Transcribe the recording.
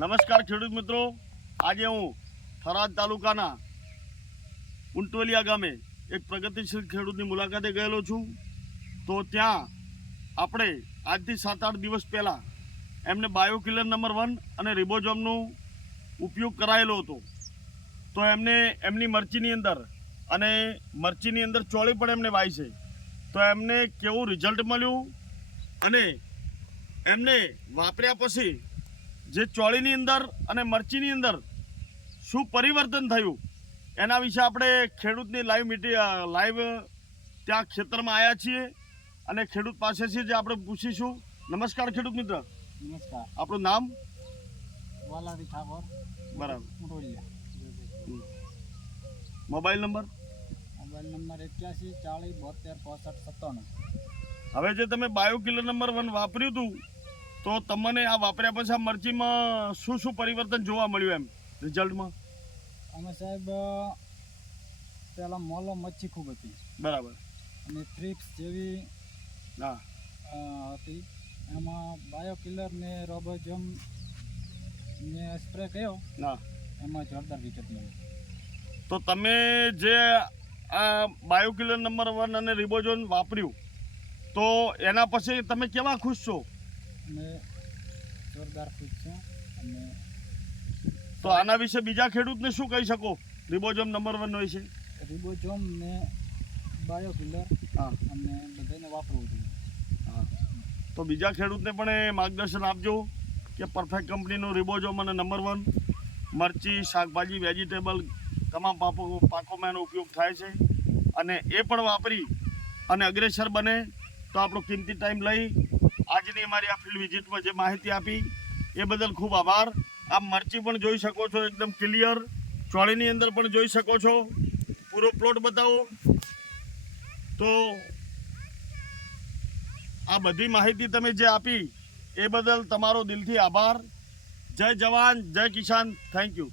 નમસ્કાર ખેડૂત મિત્રો, આજે હું થરાદ તાલુકાના ઉંટવલિયા ગામે એક પ્રગતિશીલ ખેડૂતની મુલાકાતે ગયેલો છું. તો ત્યાં આપણે આજથી 7-8 દિવસ પહેલાં એમને બાયોકિલર નંબર 1 અને રિબોઝોમનો ઉપયોગ કરાયેલો હતો. તો એમને એમની મરચીની અંદર અને મરચીની અંદર ચોળી પણ એમને વાઈ છે. તો એમને કેવું રિઝલ્ટ મળ્યું અને એમને વાપર્યા પછી જે ચોળીની અંદર અને મરચીની અંદર શું પરિવર્તન થયું એના વિશે આપણે ખેડૂતની લાઈવ ત્યાં ખેતરમાં આવ્યા છીએ અને ખેડૂત પાસેથી જ આપણે પૂછીશું. નમસ્કાર ખેડૂત મિત્ર. નમસ્કાર. આપણું નામ? વાલાદી ઠાકોર. બરાબર. Untvaliya. Mobile number? Mobile number 81 40 72 65 97. હવે જે તમે બાયોકિલર નંબર 1 વાપર્યું હતું તો તમને આ વાપર્યા પછી આ મરચીમાં શું શું પરિવર્તન જોવા મળ્યું એમ રિઝલ્ટમાં? અમે સાહેબ પહેલાં મોલો મચ્છી ખૂબ હતી. બરાબર. અને થ્રિપ્સ જેવી હા હતી. એમાં બાયોકિલર ને રોબોઝોમ ને સ્પ્રે કર્યો. ના, એમાં જોરદાર રિઝલ્ટ મળ્યું. તો તમે જે આ બાયોકિલર નંબર 1 અને રિબોઝોમ વાપર્યું તો એના પછી તમે કેવા ખુશ છો? અને જોરદાર ખુશ છે. અને તો આના વિશે બીજા ખેડૂતને શું કહી શકો રિબોઝોમ નંબર 1 વિશે? રિબોઝોમ ને બાયોકિલર હા, અને બધાને વાપરવું જોઈએ. હા. તો બીજા ખેડૂતને પણ એ માર્ગદર્શન આપજો કે પરફેક્ટ કંપનીનું રિબોઝોમ અને નંબર 1 મરચી, શાકભાજી, વેજીટેબલ તમામ પાકોમાં એનો ઉપયોગ થાય છે. અને એ પણ વાપરી અને અગ્રેસર બને. તો આપણો કિંમતી ટાઈમ લઈ આજની અમારી આ ફિલ્ડ વિઝિટમાં જે માહિતી આપી એ બદલ ખૂબ આભાર. આપ મરચી પણ જોઈ શકો છો, એકદમ ક્લિયર. ચોળીની અંદર પણ જોઈ શકો છો. પૂરો પ્લોટ બતાવો. તો આ બધી માહિતી તમે જે આપી એ બદલ તમારો દિલથી આભાર. જય જવાન, જય કિસાન. Thank you.